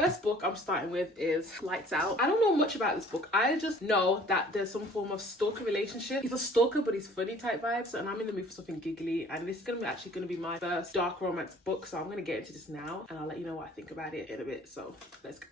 first book I'm starting with is Lights Out. I don't know much about this book. I just know that there's some form of stalker relationship. He's a stalker, but he's funny type vibes, and I'm in the mood for something giggly, and this is actually going to be my first dark romance book, so I'm going to get into this now, and I'll let you know what I think about it in a bit. So let's go.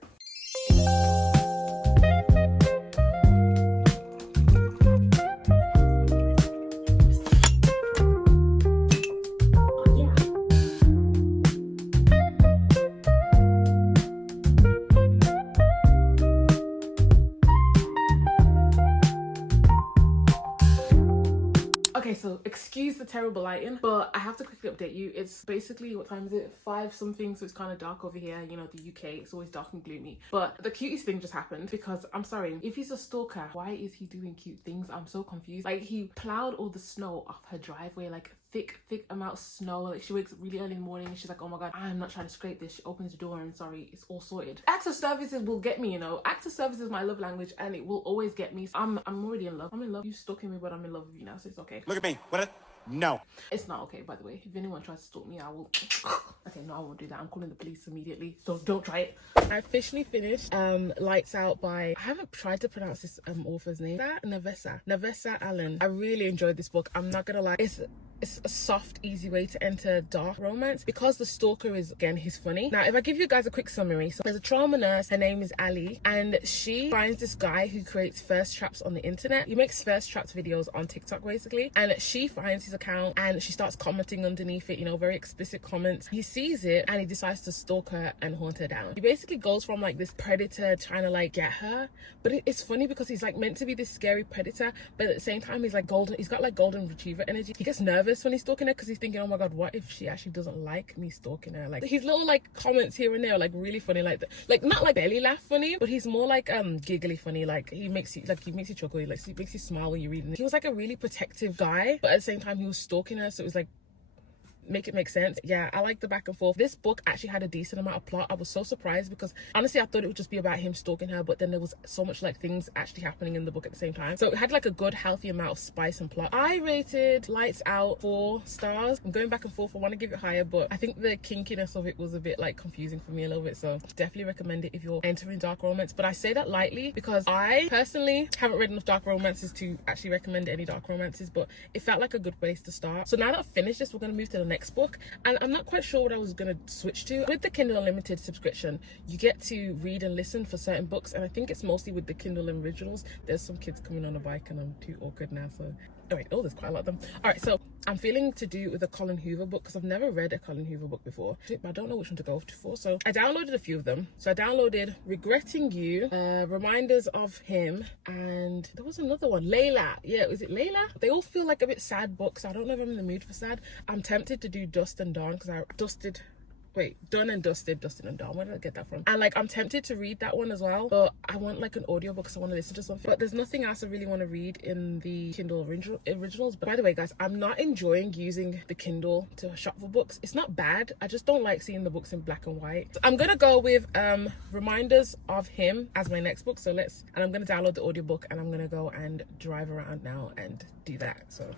Okay, so excuse the terrible lighting, but I have to quickly update you. It's basically, what time is it? 5 something, so it's kind of dark over here. You know, the UK, it's always dark and gloomy. But the cutest thing just happened, because I'm sorry, if he's a stalker, why is he doing cute things? I'm so confused. Like, he plowed all the snow off her driveway, like thick amount of snow. Like, she wakes up really early in the morning and she's like, oh my god, I'm not trying to scrape this. She opens the door and sorry, it's all sorted. Acts of services will get me, you know. Acts of service is my love language, and it will always get me. So I'm already in love. I'm in love. You stalking me, but I'm in love with you now, so it's okay. Look at me. What? No. It's not okay, by the way. If anyone tries to stalk me, I will... Okay, no, I won't do that. I'm calling the police immediately, so don't try it. I officially finished Lights Out by... I haven't tried to pronounce this author's name. Navessa Allen. I really enjoyed this book. I'm not gonna lie. It's a soft, easy way to enter dark romance, because the stalker is, again, he's funny. Now, if I give you guys a quick summary, so there's a trauma nurse, her name is Ali, and she finds this guy who creates thirst traps on the internet. He makes thirst traps videos on TikTok, basically, and she finds his account and she starts commenting underneath it, you know, very explicit comments. He sees it and he decides to stalk her and hunt her down. He basically goes from like this predator trying to like get her, but it's funny because he's like meant to be this scary predator, but at the same time he's like golden, he's got like golden retriever energy. He gets nervous when he's stalking her because he's thinking, oh my god, what if she actually doesn't like me stalking her? Like, his little like comments here and there are like really funny, like not like belly laugh funny, but he's more like giggly funny. Like, he makes you chuckle, like he makes you smile when you're reading it. He was like a really protective guy, but at the same time he was stalking her, so it was like, make it make sense. Yeah, I like the back and forth. This book actually had a decent amount of plot. I was so surprised because honestly I thought it would just be about him stalking her, but then there was so much like things actually happening in the book at the same time, so it had like a good healthy amount of spice and plot. I rated Lights Out 4 stars. I'm going back and forth. I want to give it higher, but I think the kinkiness of it was a bit like confusing for me a little bit, so definitely recommend it if you're entering dark romance. But I say that lightly because I personally haven't read enough dark romances to actually recommend any dark romances, but it felt like a good place to start. So now that I've finished this, we're going to move to the next book, and I'm not quite sure what I was gonna switch to. With the Kindle Unlimited subscription, you get to read and listen for certain books, and I think it's mostly with the Kindle originals. There's some kids coming on a bike and I'm too awkward now, so oh, there's quite a lot of them. All right, so I'm feeling to do with a Colin Hoover book because I've never read a Colin Hoover book before, but I don't know which one to go for. So I downloaded a few of them. So I downloaded Regretting You, Reminders of Him, and there was another one, Layla. Yeah, was it Layla? They all feel like a bit sad books. I don't know if I'm in the mood for sad. I'm tempted to do Dust and Dawn because I Done and Dusted, Dusted and Dawn. Where did I get that from? And like, I'm tempted to read that one as well, but I want like an audiobook because I want to listen to something. But there's nothing else I really want to read in the Kindle originals. But by the way, guys, I'm not enjoying using the Kindle to shop for books. It's not bad. I just don't like seeing the books in black and white. So I'm gonna go with Reminders of Him as my next book. And I'm gonna download the audiobook and I'm gonna go and drive around now and do that. So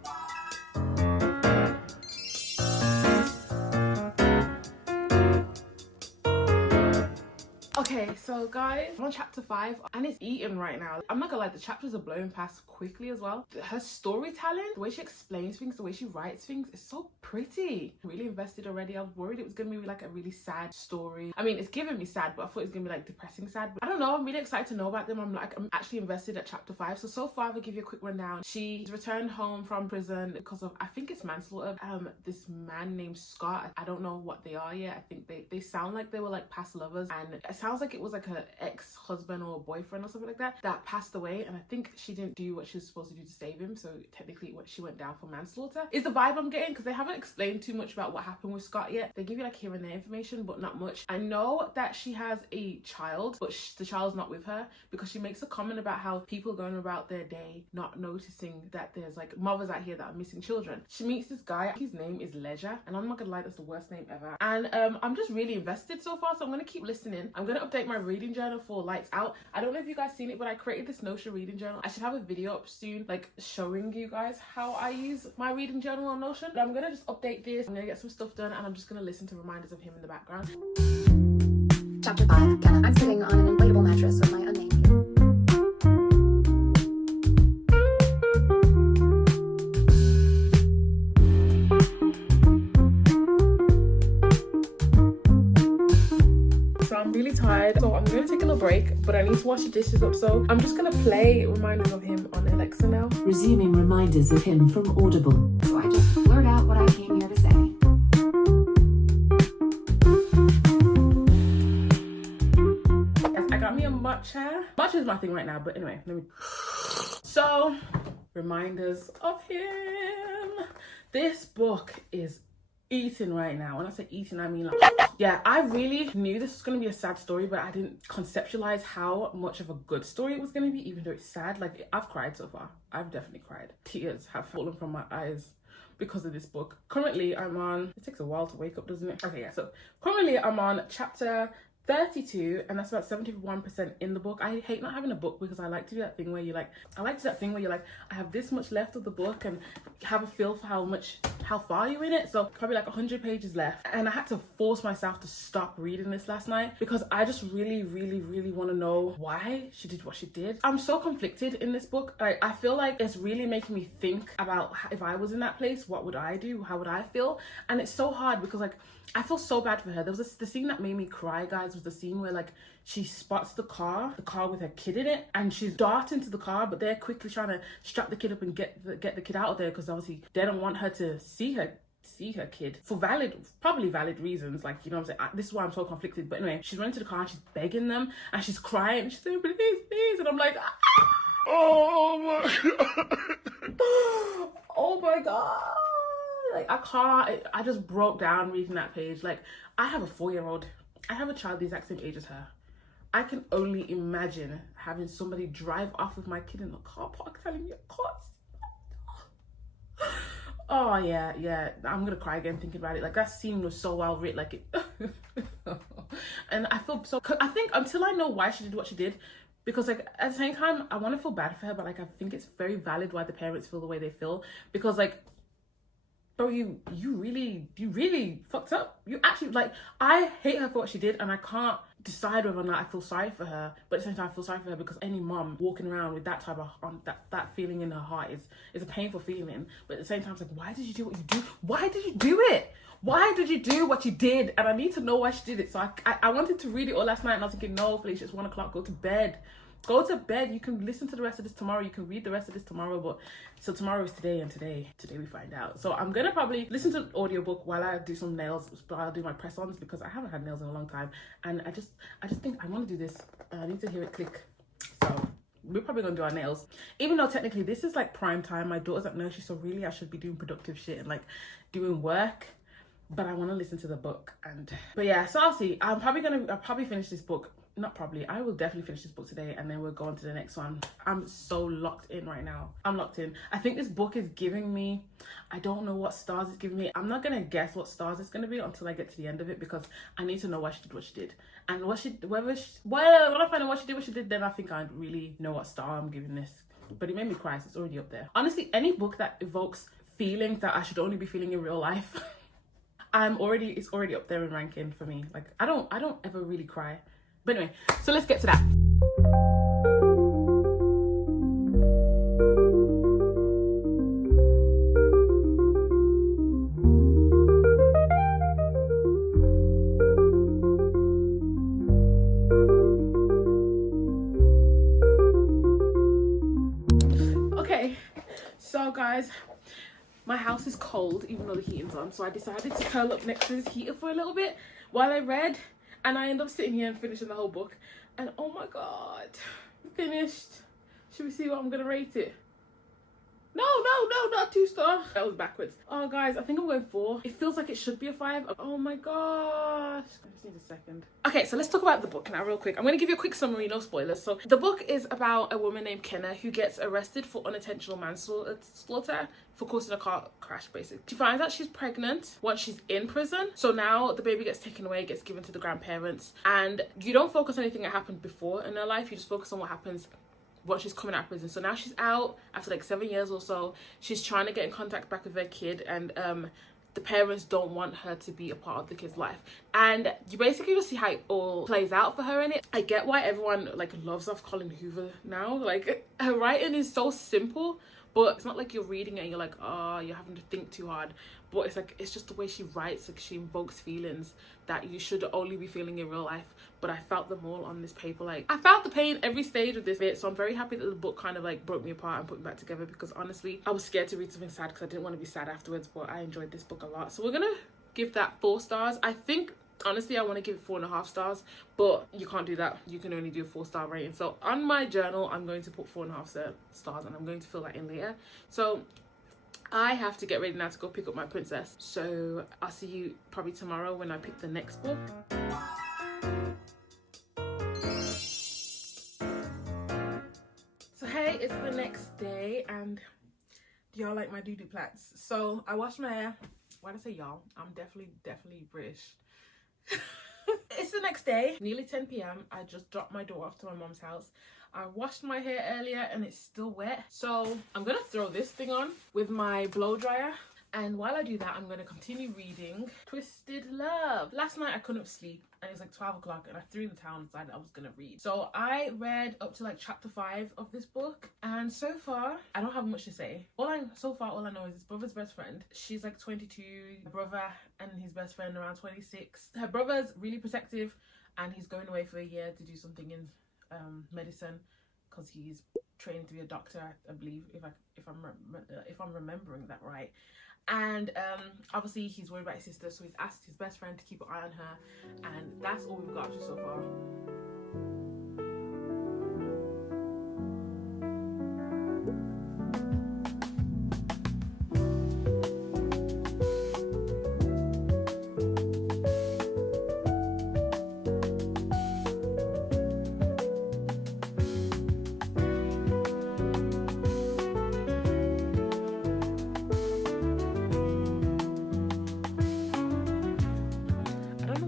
okay, so guys, I'm on chapter 5 and it's eating right now. I'm not gonna lie, the chapters are blowing past quickly as well. Her storytelling, the way she explains things, the way she writes things, is so pretty. I'm really invested already. I was worried it was gonna be like a really sad story. I mean, it's giving me sad, but I thought it was gonna be like depressing sad. But I don't know, I'm really excited to know about them. I'm actually invested at chapter 5. So far, I'll give you a quick rundown. She's returned home from prison because of, I think it's manslaughter. This man named Scott, I don't know what they are yet. I think they sound like they were like past lovers, and it sounds like it was like her ex-husband or boyfriend or something like that passed away, and I think she didn't do what she was supposed to do to save him, so technically she went down for manslaughter is the vibe I'm getting, because they haven't explained too much about what happened with Scott yet. They give you like here and there information, but not much. I know that she has a child, but the child's not with her, because she makes a comment about how people going about their day not noticing that there's like mothers out here that are missing children. She meets this guy, his name is Leisure, and I'm not gonna lie, that's the worst name ever. And I'm just really invested so far, so I'm gonna keep listening. I'm gonna update my reading journal for Lights Out. I don't know if you guys seen it, but I created this Notion reading journal. I should have a video up soon, like showing you guys how I use my reading journal on Notion. But I'm gonna just update this. I'm gonna get some stuff done, and I'm just gonna listen to Reminders of Him in the background. Chapter 5. Kenna. I'm sitting on an inflatable mattress with my unnamed kid. So I'm really tired, so I'm going to take a little break, but I need to wash the dishes up, so I'm just going to play reminders of him on Alexa now. Resuming reminders of him from Audible. So I just blurt out what I came here to say. I got me a matcha. Matcha is my thing right now, but anyway, let me... So, reminders of him. This book is eating right now. When I say eating, I mean like... Yeah, I really knew this was going to be a sad story, but I didn't conceptualize how much of a good story it was going to be, even though it's sad. Like, I've cried so far. I've definitely cried. Tears have fallen from my eyes because of this book. Currently, I'm on... It takes a while to wake up, doesn't it? Okay, yeah, so currently I'm on chapter 32, and that's about 71% in the book. I hate not having a book because I like to do that thing where you're like, I have this much left of the book and have a feel for how far you're in it. So probably like 100 pages left, and I had to force myself to stop reading this last night because I just really want to know why she did what she did. I'm so conflicted in this book. I feel like it's really making me think about if I was in that place, what would I do? How would I feel? And it's so hard because like I feel so bad for her. There was the scene that made me cry, guys, was the scene where like she spots the car with her kid in it, and she's darting to the car, but they're quickly trying to strap the kid up and get the kid out of there because obviously they don't want her to see her kid for probably valid reasons. Like, you know what I'm saying? This is why I'm so conflicted. But anyway, she's running to the car and she's begging them and she's crying and she's saying, please, and I'm like, oh my god. Oh my god. Like, I just broke down reading that page. Like, I have a 4-year-old. I have a child the exact same age as her. I can only imagine having somebody drive off with my kid in the car park telling me, of course. Oh, yeah. I'm gonna cry again thinking about it. Like, that scene was so well written. Like, it... And I feel so... I think until I know why she did what she did, because like at the same time, I want to feel bad for her, but like I think it's very valid why the parents feel the way they feel. Because like, bro, you really fucked up. You actually, like, I hate her for what she did, and I can't decide whether or not I feel sorry for her, but at the same time I feel sorry for her because any mom walking around with that type of that feeling in her heart is a painful feeling. But at the same time, it's like, why did you do what you do? Why did you do it? Why did you do what you did? And I need to know why she did it. So I wanted to read it all last night, and I was thinking, no, Felicia, it's 1 o'clock, go to bed. Go to bed. You can listen to the rest of this tomorrow. You can read the rest of this tomorrow. But so tomorrow is today, and today we find out. So I'm gonna probably listen to the audiobook while I do some nails, but I'll do my press-ons because I haven't had nails in a long time, and I just think I want to do this. I need to hear it click. So we're probably gonna do our nails, even though technically this is like prime time. My daughter's at nursery, so really I should be doing productive shit and like doing work. But I want to listen to the book, but yeah. So I'll see. I'll probably finish this book. Not probably, I will definitely finish this book today, and then we'll go on to the next one. I'm so locked in right now. I'm locked in. I think this book is giving me, I don't know what stars it's giving me. I'm not gonna guess what stars it's gonna be until I get to the end of it, because I need to know why she did what she did, and when I find out what she did, then I think I really know what star I'm giving this. But it made me cry, so it's already up there. Honestly, any book that evokes feelings that I should only be feeling in real life, it's already up there in ranking for me. Like, I don't ever really cry. But anyway, so let's get to that. Okay, so guys, my house is cold even though the heating's on, so I decided to curl up next to this heater for a little bit while I read. And I end up sitting here and finishing the whole book. And oh my god, finished. Should we see what I'm gonna rate it? No, not 2 stars. That was backwards. Oh guys, I think I'm going 4. It feels like it should be a 5. Oh my gosh. I just need a second. Okay, so let's talk about the book now real quick. I'm gonna give you a quick summary, no spoilers. So the book is about a woman named Kenna who gets arrested for unintentional manslaughter for causing a car crash, basically. She finds out she's pregnant once she's in prison. So now the baby gets taken away, gets given to the grandparents. And you don't focus on anything that happened before in her life. You just focus on what happens once she's coming out of prison. So now she's out after like 7 years or so. She's trying to get in contact back with her kid, and the parents don't want her to be a part of the kid's life. And you basically just see how it all plays out for her in it. I get why everyone like loves off Colin Hoover now. Like, her writing is so simple, but it's not like you're reading it and you're like, oh, you're having to think too hard. But it's like, it's just the way she writes, like she invokes feelings that you should only be feeling in real life. But I felt them all on this paper. Like, I felt the pain every stage of this bit. So I'm very happy that the book kind of like broke me apart and put me back together, because honestly, I was scared to read something sad because I didn't want to be sad afterwards. But I enjoyed this book a lot. So we're gonna give that 4 stars. I think honestly I want to give it 4.5 stars, but you can't do that. You can only do a 4-star rating. So on my journal, I'm going to put 4.5 stars, and I'm going to fill that in later. So I have to get ready now to go pick up my princess. So I'll see you probably tomorrow when I pick the next book. So hey, it's the next day, and do y'all like my doo-doo plaits? So I washed my hair. Why did I say y'all? I'm definitely British. It's the next day, nearly 10 p.m. I just dropped my daughter off to my mom's house. I washed my hair earlier and it's still wet, so I'm gonna throw this thing on with my blow dryer, and while I do that, I'm gonna continue reading Twisted Love. Last night I couldn't sleep and it was like 12 o'clock, and I threw in the towel and decided I was gonna read. So I read up to like chapter 5 of this book, and so far I don't have much to say. All I know is his brother's best friend. She's like 22, her brother and his best friend around 26. Her brother's really protective, and he's going away for a year to do something in medicine, because he's training to be a doctor, I believe, if I'm remembering that right. And obviously he's worried about his sister, so he's asked his best friend to keep an eye on her, and that's all we've got up to so far.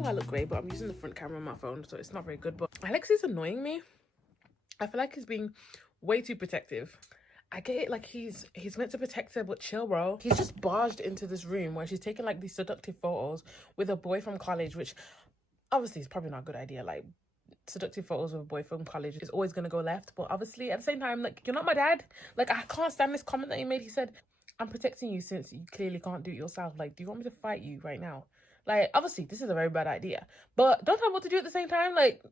I look great, but I'm using the front camera on my phone, so it's not very good. But Alex is annoying me. I feel like he's being way too protective. I get it, like he's meant to protect her, but chill, bro. He's just barged into this room where she's taking like these seductive photos with a boy from college, which obviously is probably not a good idea. Like, seductive photos with a boy from college is always gonna go left, but obviously at the same time, like, you're not my dad. Like, I can't stand this comment that he made. He said, I'm protecting you since you clearly can't do it yourself. Like, do you want me to fight you right now? Like, obviously this is a very bad idea, but don't tell him what to do at the same time. Like,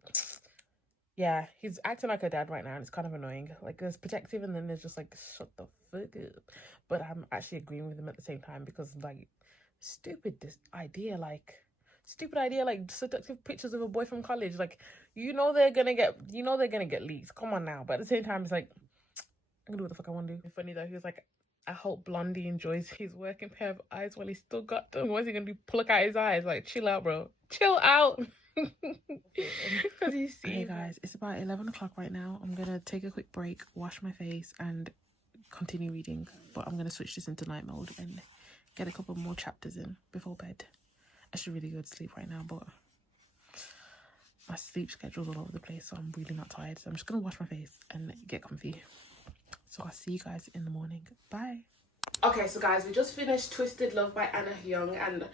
yeah, he's acting like a dad right now, and it's kind of annoying. Like, there's protective, and then there's just like, shut the fuck up. But I'm actually agreeing with him at the same time, because like, stupid idea, like seductive pictures of a boy from college. Like, you know they're gonna get leaked. Come on now. But at the same time, it's like, I'm gonna do what the fuck I want to do. It's funny though, he was like, I hope Blondie enjoys his working pair of eyes while he's still got them. What's he gonna do? Pluck out his eyes? Like, chill out, bro. Chill out. Hey guys, it's about 11 o'clock right now. I'm gonna take a quick break, wash my face, and continue reading. But I'm gonna switch this into night mode and get a couple more chapters in before bed. I should really go to sleep right now, but my sleep schedule's all over the place, so I'm really not tired. So I'm just gonna wash my face and get comfy. So I'll see you guys in the morning. Bye. Okay, so guys, we just finished Twisted Love by Anna Young, and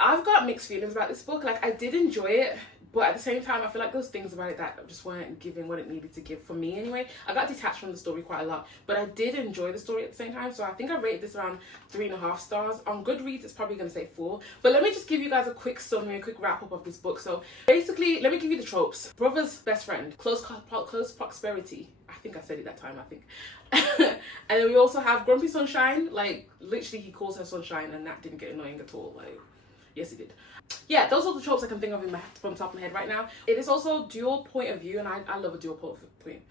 I've got mixed feelings about this book. Like, I did enjoy it, but at the same time, I feel like those things about it that just weren't giving what it needed to give for me anyway. I got detached from the story quite a lot, but I did enjoy the story at the same time. So I think I rated this around 3.5 stars. On Goodreads, it's probably going to say 4. But let me just give you guys a quick summary, a quick wrap up of this book. So basically, let me give you the tropes. Brother's best friend, close prosperity. I think I said it that time, I think. And then we also have Grumpy Sunshine. Like, literally, he calls her Sunshine, and that didn't get annoying at all. Like, yes, it did. Yeah, those are the tropes I can think of from the top of my head right now. It is also dual point of view, and I love a dual point.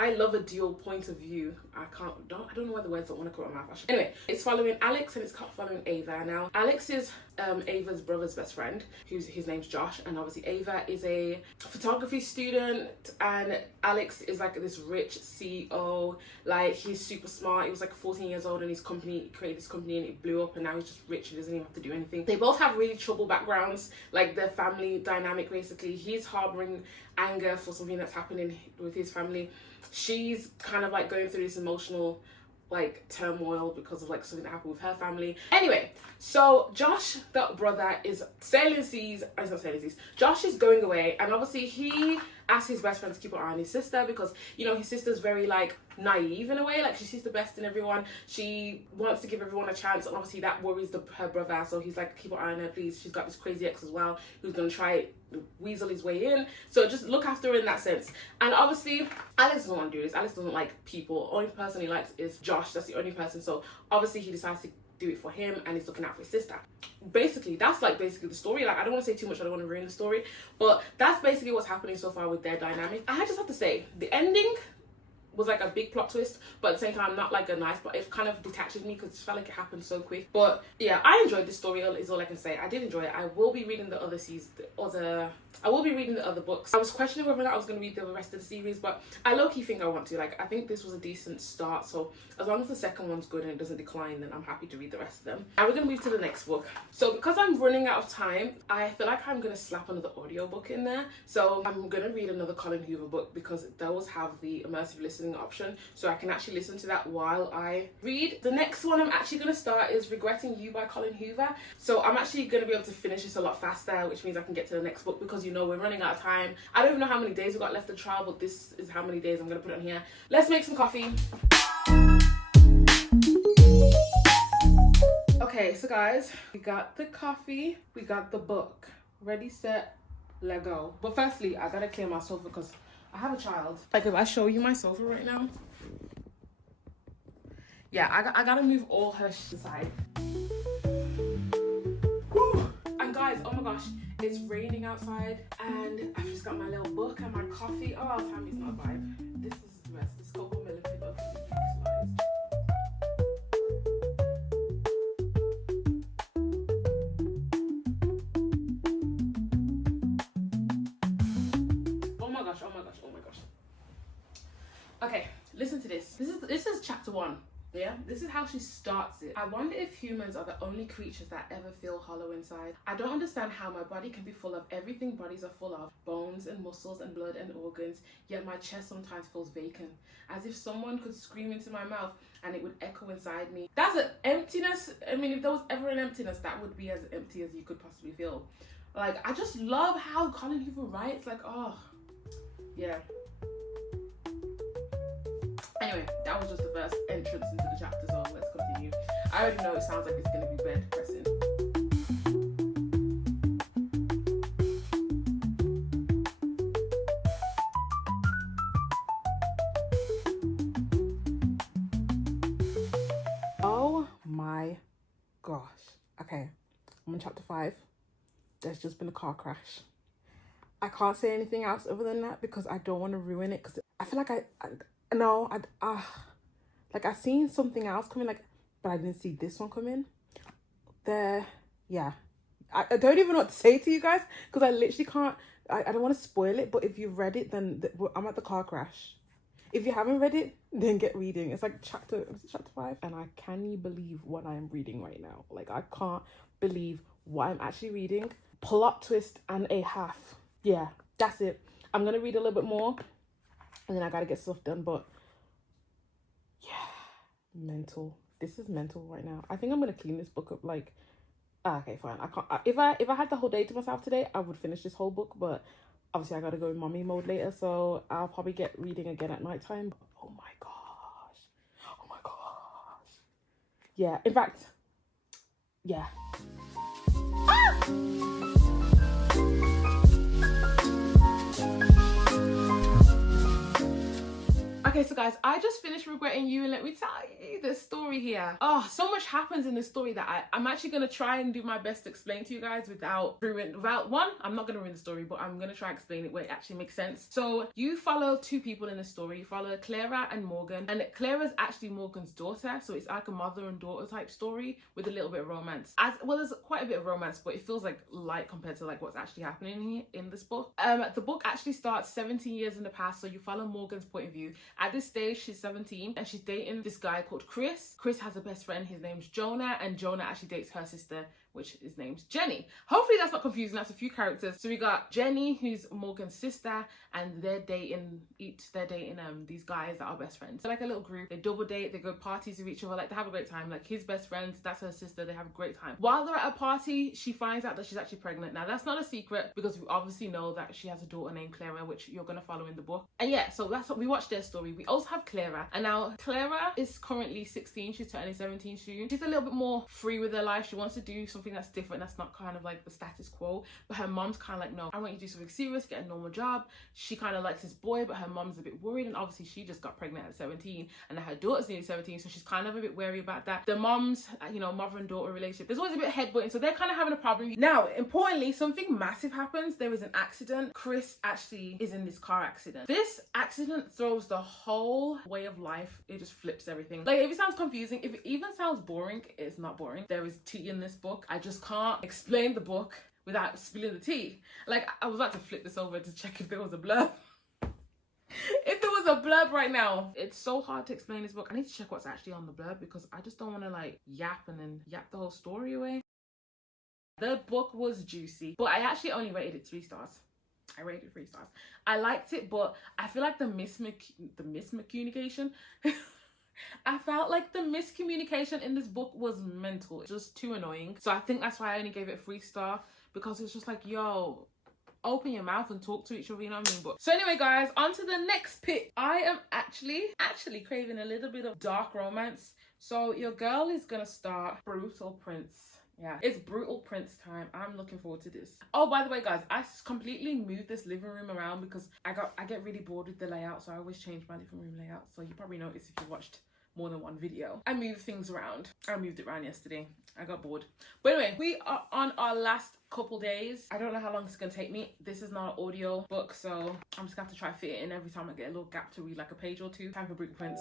I love a dual point of view. I don't know why the words don't want to come out of my mouth. Anyway, it's following Alex and it's following Ava. Now, Alex is Ava's brother's best friend, his name's Josh, and obviously Ava is a photography student, and Alex is like this rich CEO. Like, he's super smart. He was like 14 years old, and he created this company, and it blew up, and now he's just rich and doesn't even have to do anything. They both have really troubled backgrounds, like their family dynamic basically. He's harboring anger for something that's happening with his family. She's kind of like going through this emotional like turmoil because of like something that happened with her family. Anyway, so Josh, the brother, is sailing seas. It's not sailing seas. Josh is going away, and obviously he asked his best friend to keep an eye on his sister because, you know, his sister's very like naive in a way. Like, she sees the best in everyone. She wants to give everyone a chance, and obviously that worries her brother. So he's like, keep an eye on her, please. She's got this crazy ex as well who's gonna try weasel his way in. So just look after her in that sense. And obviously Alex doesn't want to do this. Alex doesn't like people. Only person he likes is Josh. That's the only person. So obviously he decides to do it for him, and he's looking out for his sister. Basically, that's like basically the story. Like, I don't want to say too much, I don't want to ruin the story, but that's basically what's happening so far with their dynamic. I just have to say, the ending was like a big plot twist, but at the same time not like a nice, but it kind of detached me because it felt like it happened so quick. But yeah, I enjoyed this story, is all I can say. I did enjoy it. I will be reading the other I will be reading the other books. I was questioning whether or not I was going to read the rest of the series, but I low-key think I want to. Like, I think this was a decent start, so as long as the second one's good and it doesn't decline, then I'm happy to read the rest of them. Now we're going to move to the next book. So because I'm running out of time, I feel like I'm going to slap another audiobook in there. So I'm going to read another Colin Hoover book because those have the immersive listening option, so I can actually listen to that while I read. The next one I'm actually going to start is Regretting You by Colin Hoover. So I'm actually going to be able to finish this a lot faster, which means I can get to the next book because, you know, we're running out of time. I don't even know how many days we've got left of trial, but this is how many days I'm going to put on here. Let's make some coffee. Okay, so guys, we got the coffee, we got the book. Ready, set, let go. But firstly, I gotta clear my sofa because I have a child. Like, if I show you my sofa right now, yeah, I gotta move all her aside. Whew. And guys, oh my gosh, it's raining outside, and I've just got my little book and my coffee. Oh, Tammy's not a vibe. This is the best. This Cocoa Millipede book is utilized. Oh my gosh, oh my gosh, oh my gosh. Okay, listen to this. This is chapter 1. Yeah, this is how she starts it. I wonder if humans are the only creatures that ever feel hollow inside. I don't understand how my body can be full of everything bodies are full of, bones and muscles and blood and organs, yet my chest sometimes feels vacant, as if someone could scream into my mouth and it would echo inside me. That's an emptiness. I mean, if there was ever an emptiness, that would be as empty as you could possibly feel. Like, I just love how Colin Hoover writes. Like, oh, yeah. Anyway, that was just the first entrance into the chapter, so let's continue. I already know it sounds like it's going to be bed pressing. Oh my gosh. Okay, I'm on chapter 5. There's just been a car crash. I can't say anything else other than that because I don't want to ruin it, because I feel like like I seen something else coming, like, but I didn't see this one coming. Yeah, I don't even know what to say to you guys because I literally can't. I don't want to spoil it, but if you've read it, then I'm at the car crash. If you haven't read it, then get reading. It's like chapter 5, and I can't even believe what I am reading right now. Like, I can't believe what I'm actually reading. Plot twist and a half. Yeah, that's it. I'm gonna read a little bit more, and then I gotta get stuff done. But yeah, mental. This is mental right now. I think I'm gonna clean this book up. Like, okay, fine. I can't. If I had the whole day to myself today, I would finish this whole book. But obviously, I gotta go in mommy mode later, so I'll probably get reading again at night time. Oh my gosh. Oh my gosh. Yeah. In fact, yeah. Ah! Okay, so guys, I just finished Regretting You, and let me tell you the story here. Oh, so much happens in this story that I'm actually going to try and do my best to explain to you guys without one, I'm not going to ruin the story, but I'm going to try and explain it where it actually makes sense. So you follow two people in the story. You follow Clara and Morgan, and Clara's actually Morgan's daughter, so it's like a mother and daughter type story with a little bit of romance. Well, there's quite a bit of romance, but it feels like light compared to like what's actually happening in this book. The book actually starts 17 years in the past, so you follow Morgan's point of view. At this stage, she's 17 and she's dating this guy called Chris. Chris has a best friend, his name's Jonah, and Jonah actually dates her sister, which is named Jenny. Hopefully that's not confusing. That's a few characters. So we got Jenny, who's Morgan's sister, and they're dating these guys that are best friends. They're like a little group. They double date, they go parties with each other, like they have a great time. Like his best friends, that's her sister, they have a great time. While they're at a party, she finds out that she's actually pregnant. Now that's not a secret because we obviously know that she has a daughter named Clara, which you're gonna follow in the book. And yeah, so that's what we watched their story. We also have Clara, and now Clara is currently 16. She's turning 17 soon. She's a little bit more free with her life. She wants to do something that's different, that's not kind of like the status quo. But her mom's kind of like, no, I want you to do something serious, get a normal job. She kind of likes this boy, but her mom's a bit worried, and obviously she just got pregnant at 17, and her daughter's nearly 17, so she's kind of a bit wary about that. The mom's, you know, mother and daughter relationship, there's always a bit of headbutting, so they're kind of having a problem. Now, importantly, something massive happens. There is an accident. Chris actually is in this car accident. This accident throws the whole way of life. It just flips everything. Like, if it sounds confusing, if it even sounds boring, it's not boring. There is tea in this book. I just can't explain the book without spilling the tea. Like, I was about to flip this over to check if there was a blurb. If there was a blurb right now. It's so hard to explain this book. I need to check what's actually on the blurb because I just don't want to like yap and then yap the whole story away. The book was juicy, but I actually only rated it 3 stars. I rated it 3 stars. I liked it, but I feel like the miscommunication I felt like the miscommunication in this book was mental. It's just too annoying. So I think that's why I only gave it 3 stars, because it's just like, yo, open your mouth and talk to each other, you know what I mean? But so anyway, guys, on to the next pick. I am actually craving a little bit of dark romance. So your girl is gonna start Brutal Prince. Yeah, it's Brutal Prince time. I'm looking forward to this. Oh, by the way, guys, I completely moved this living room around because I get really bored with the layout, so I always change my living room layout. So you probably noticed if you watched more than one video. I moved things around. I moved it around yesterday. I got bored. But anyway, we are on our last couple days. I don't know how long it's gonna take me. This is not an audio book, so I'm just gonna have to try to fit it in every time I get a little gap to read like a page or two. Time for Brutal Prince.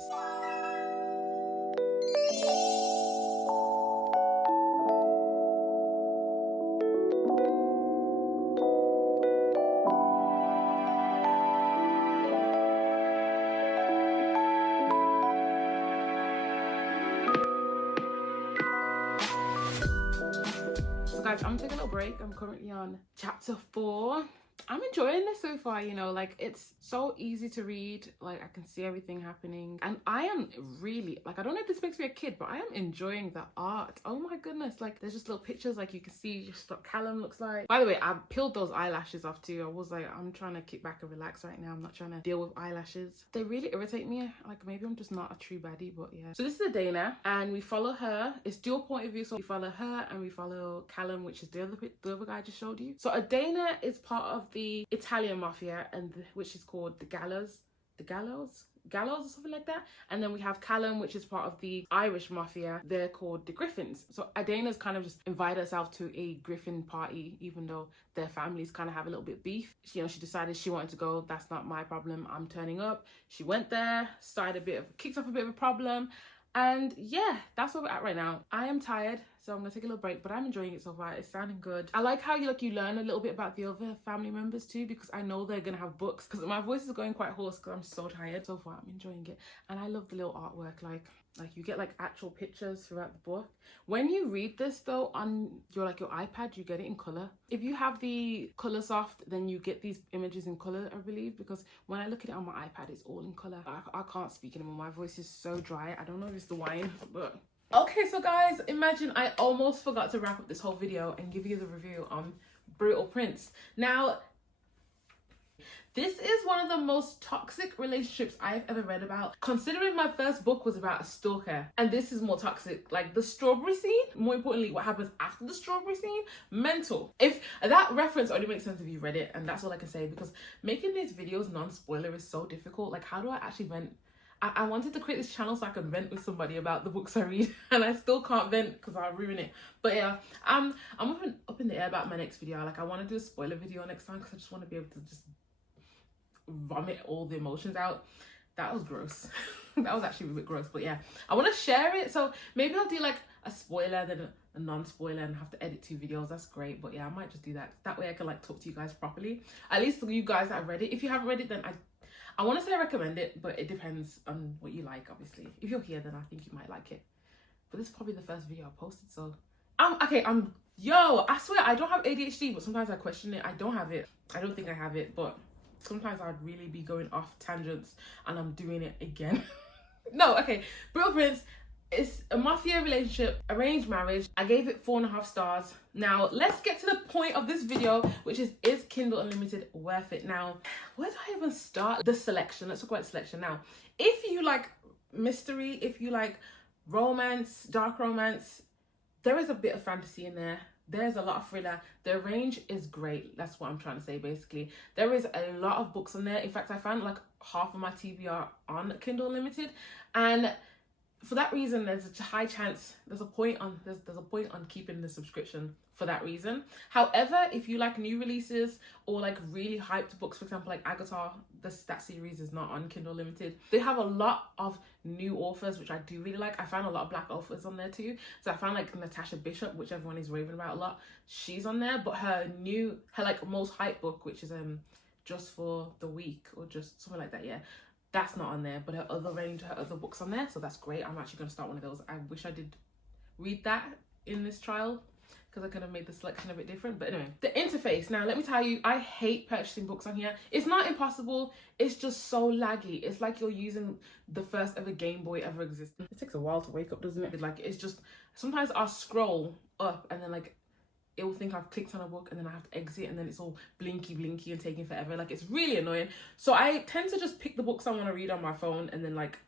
Guys, I'm taking a little break. I'm currently on chapter 4. I'm enjoying this so far, you know, like it's so easy to read. Like I can see everything happening, and I am really, like, I don't know if this makes me a kid, but I am enjoying the art. Oh my goodness, like there's just little pictures, like you can see just what Callum looks like. By the way, I peeled those eyelashes off too. I was like, I'm trying to kick back and relax right now. I'm not trying to deal with eyelashes. They really irritate me. Like maybe I'm just not a true baddie, but yeah. So this is Adana, and we follow her. It's dual point of view, so we follow her and we follow Callum, which is the other guy I just showed you. So Adana is part of the Italian mafia, and which is called the Gallows or something like that. And then we have Callum, which is part of the Irish mafia. They're called the Griffins. So Adana's kind of just invited herself to a Griffin party, even though their families kind of have a little bit beef. You know, she decided she wanted to go. That's not my problem. I'm turning up. She went there, kicked off a bit of a problem. And yeah, that's where we're at right now. I am tired, so I'm gonna take a little break, but I'm enjoying it so far. It's sounding good. I like how you learn a little bit about the other family members too, because I know they're gonna have books, because my voice is going quite hoarse because I'm so tired. So far I'm enjoying it, and I love the little artwork. Like you get like actual pictures throughout the book. When you read this though on your iPad, you get it in color. If you have the color soft, then you get these images in color, I believe, because when I look at it on my iPad, it's all in color. I can't speak anymore. My voice is so dry. I don't know if it's the wine, but okay. So guys, imagine I almost forgot to wrap up this whole video and give you the review on Brutal Prince. Now, this is one of the most toxic relationships I've ever read about, considering my first book was about a stalker, and this is more toxic. Like the strawberry scene, more importantly what happens after the strawberry scene, mental. If that reference only makes sense if you read it, and that's all I can say, because making these videos non-spoiler is so difficult. Like, how do I actually vent? I wanted to create this channel so I could vent with somebody about the books I read, and I still can't vent because I'll ruin it. But yeah, I'm up in the air about my next video. Like, I want to do a spoiler video next time because I just want to be able to just vomit all the emotions out. That was gross. That was actually a bit gross, but yeah, I want to share it. So maybe I'll do like a spoiler, then a non-spoiler, and have to edit 2 videos. That's great. But yeah, I might just do that. That way I can like talk to you guys properly. At least you guys that have read it. If you haven't read it, then I want to say I recommend it, but it depends on what you like, obviously. If you're here, then I think you might like it. But this is probably the first video I posted, so okay, I'm Yo, I swear I don't have ADHD, but sometimes I question it. I don't have it. I don't think I have it, but sometimes I'd really be going off tangents and I'm doing it again. No, okay. Brittle Prince, it's a mafia relationship, arranged marriage. I gave it 4.5 stars. Now, let's get to the point of this video, which is Kindle Unlimited worth it? Now, where do I even start? The selection. Let's talk about the selection now. If you like mystery, if you like romance, dark romance, there is a bit of fantasy in there. There's a lot of thriller. The range is great. That's what I'm trying to say, basically. There is a lot of books on there. In fact, I found like half of my TBR on Kindle Unlimited, and for that reason, there's a high chance there's a point on keeping the subscription for that reason. However, if you like new releases or like really hyped books, for example, like Agatha, that series is not on Kindle Limited. They have a lot of new authors, which I do really like. I found a lot of black authors on there too. So I found like Natasha Bishop, which everyone is raving about a lot. She's on there, but her like most hyped book, which is Just for the Week or just something like that, yeah, that's not on there. But her other books on there, so that's great. I'm actually going to start one of those. I wish I did read that in this trial, because I could have made the selection a bit different. But anyway, the interface. Now, let me tell you, I hate purchasing books on here. It's not impossible. It's just so laggy. It's like you're using the first ever Game Boy ever existed. It takes a while to wake up, doesn't it? Like, it's just, sometimes I'll scroll up and then like, it will think I've clicked on a book and then I have to exit and then it's all blinky and taking forever. Like, it's really annoying. So I tend to just pick the books I want to read on my phone and then like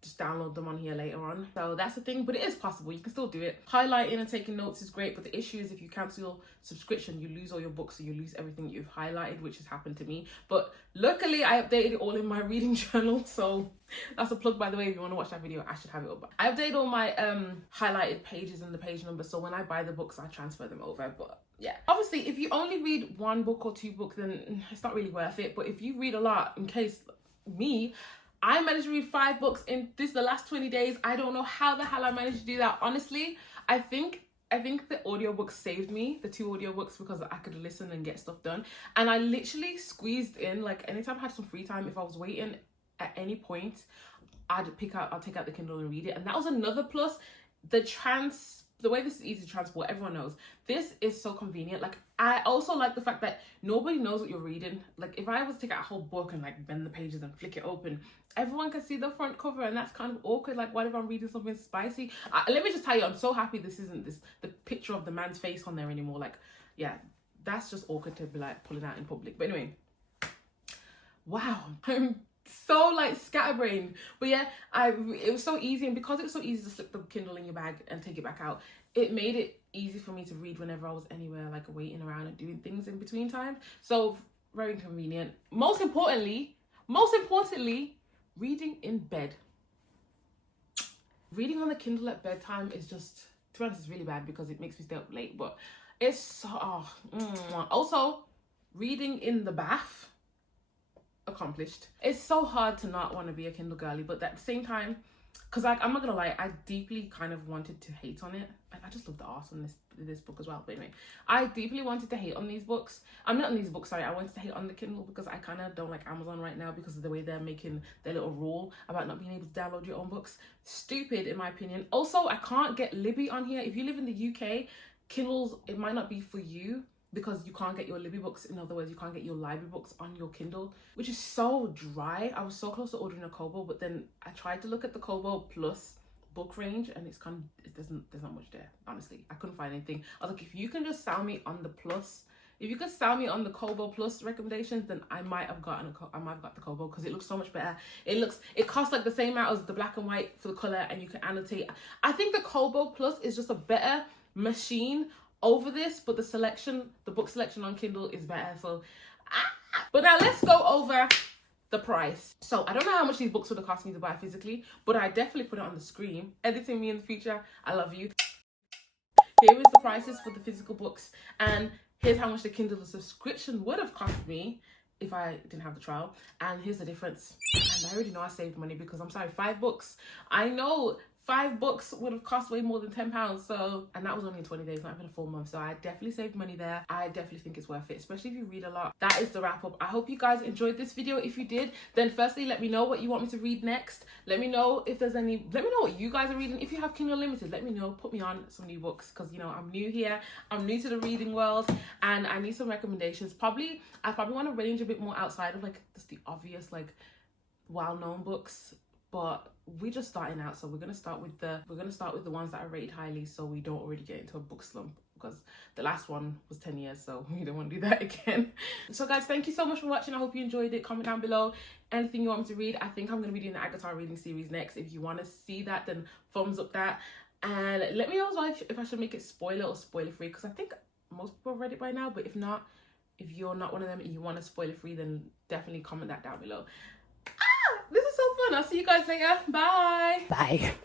just download them on here later on. So that's the thing, but it is possible. You can still do it. Highlighting and taking notes is great, but the issue is if you cancel your subscription, you lose all your books, so you lose everything you've highlighted, which has happened to me. But luckily I updated it all in my reading journal, so that's a plug, by the way. If you want to watch that video, I should have it up. I updated all my highlighted pages and the page numbers, so when I buy the books I transfer them over. But yeah, obviously if you only read 1 book or 2 books, then it's not really worth it. But if you read a lot, in case me, I managed to read 5 books in the last 20 days. I don't know how the hell I managed to do that. Honestly, I think the audiobooks saved me, the 2 audiobooks, because I could listen and get stuff done. And I literally squeezed in, like, anytime I had some free time, if I was waiting at any point, I'll take out the Kindle and read it. And that was another plus. The way this is easy to transport, everyone knows. This is so convenient. Like, I also like the fact that nobody knows what you're reading. Like, if I was to take out a whole book and like bend the pages and flick it open, everyone can see the front cover, and that's kind of awkward. Like, what if I'm reading something spicy? Let me just tell you, I'm so happy this isn't the picture of the man's face on there anymore. Like, yeah, that's just awkward to be like pulling out in public. But anyway, wow, I'm so like scatterbrained. But yeah, it was so easy, and because it was so easy to slip the Kindle in your bag and take it back out, it made it easy for me to read whenever I was anywhere, like waiting around and doing things in between time. So very convenient. Most importantly, reading in bed. Reading on the Kindle at bedtime is just, to be honest, it's really bad because it makes me stay up late. But it's so also reading in the bath, accomplished. It's so hard to not want to be a Kindle girly, but at the same time, because like, I'm not gonna lie, I deeply kind of wanted to hate on it. I just love the art on this book as well. But anyway, I deeply wanted to hate on these books. I'm not on these books, sorry. I wanted to hate on the Kindle because I kind of don't like Amazon right now because of the way they're making their little rule about not being able to download your own books. Stupid, in my opinion. Also, I can't get Libby on here. If you live in the UK, Kindles, it might not be for you, because you can't get your Libby books. In other words, you can't get your library books on your Kindle, which is so dry. I was so close to ordering a Kobo, but then I tried to look at the Kobo Plus book range and there's not much there. Honestly, I couldn't find anything. I was like, if you can just sell me on the Plus, if you could sell me on the Kobo Plus recommendations, then I might have got the Kobo, because it looks so much better. It costs like the same amount as the black and white for the color, and you can annotate. I think the Kobo Plus is just a better machine over this, but the book selection on Kindle is better. So but now let's go over the price. So I don't know how much these books would have cost me to buy physically, but I definitely put it on the screen. Editing me in the future, I love you. Here is the prices for the physical books, and here's how much the Kindle subscription would have cost me if I didn't have the trial, and here's the difference. And I already know I saved money, because I'm sorry, 5 books, I know 5 books would have cost way more than £10. So, and that was only in 20 days, not even a full month. So I definitely saved money there. I definitely think it's worth it, especially if you read a lot. That is the wrap up. I hope you guys enjoyed this video. If you did, then firstly, let me know what you want me to read next. Let me know if there's any, let me know what you guys are reading. If you have Kindle Unlimited, let me know, put me on some new books, because you know, I'm new here. I'm new to the reading world and I need some recommendations. I probably want to range a bit more outside of like just the obvious, like well-known books. But we're just starting out, so we're gonna start with the ones that are rated highly, so we don't already get into a book slump, because the last one was 10 years, so we don't want to do that again. So guys, thank you so much for watching. I hope you enjoyed it. Comment down below anything you want me to read. I think I'm gonna be doing the Agatha reading series next. If you want to see that, then thumbs up that, and let me know as well if I should make it spoiler or spoiler free, because I think most people have read it by now. But if not, if you're not one of them and you want a spoiler free, then definitely comment that down below. This is so fun. I'll see you guys later. Bye. Bye.